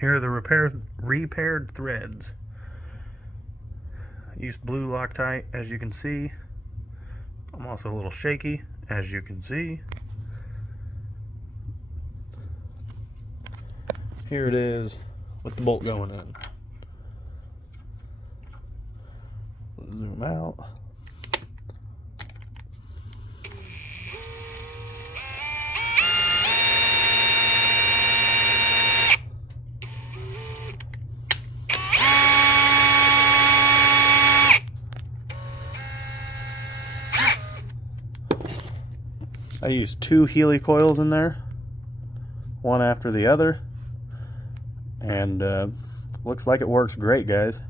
Here are the repaired threads. I used blue Loctite, as you can see. I'm also a little shaky, as you can see. Here it is with the bolt going in. Zoom out. I used 2 heli coils in there, one after the other, and looks like it works great, guys.